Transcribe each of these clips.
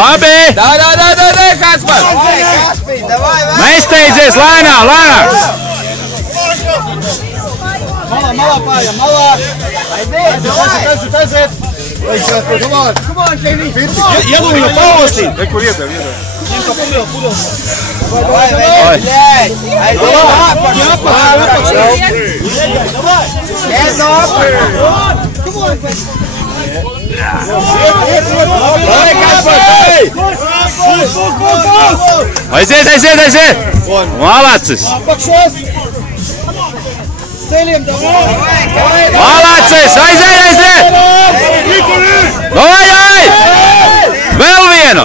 Labi! Dai, Kaspar! Nesteidzies, lēnām, lēnām! Malā pājām, malā! Aiziet! Iedu viņu paustīt! Kur iedev? Ņem kā pudeli! Aiziet! Malacis! Malacis! Aiziet! Davai! Vēl vienu!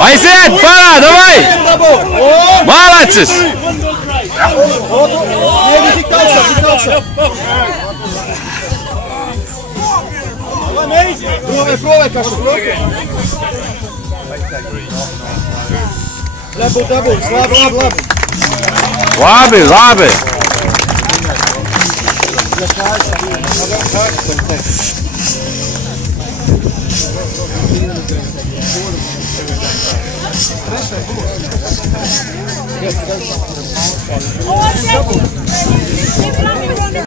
Aiziet! Parā! Davai! Malacis! Provē, Kaša, provē! Dabūs, labi! Labi!